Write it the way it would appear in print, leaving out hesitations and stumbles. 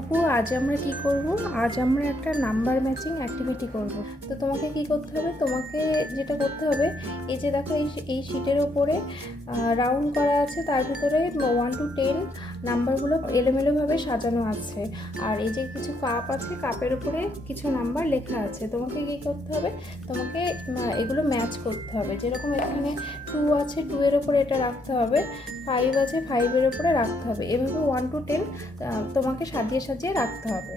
পুপু আজ আমরা কি করব? আজ আমরা একটা নাম্বার ম্যাচিং অ্যাক্টিভিটি করব। তো তোমাকে কি করতে হবে? তোমাকে যেটা করতে হবে, এই যে দেখো এই শিটের ওপরে রাউন্ড করা আছে, তার ভিতরে 1 to 10 নাম্বারগুলো এলোমেলোভাবে সাজানো আছে। আর এই যে কিছু কাপ আছে, কাপের উপরে কিছু নাম্বার লেখা আছে। তোমাকে কি করতে হবে? তোমাকে এগুলো ম্যাচ করতে হবে। যেরকম এখানে 2 আছে, 2 এর ওপরে এটা রাখতে হবে, 5 আছে, 5 এর ওপরে রাখতে হবে। এভাবে 1 to 10 তোমাকে সাজিয়ে সাজিয়ে রাখতে হবে।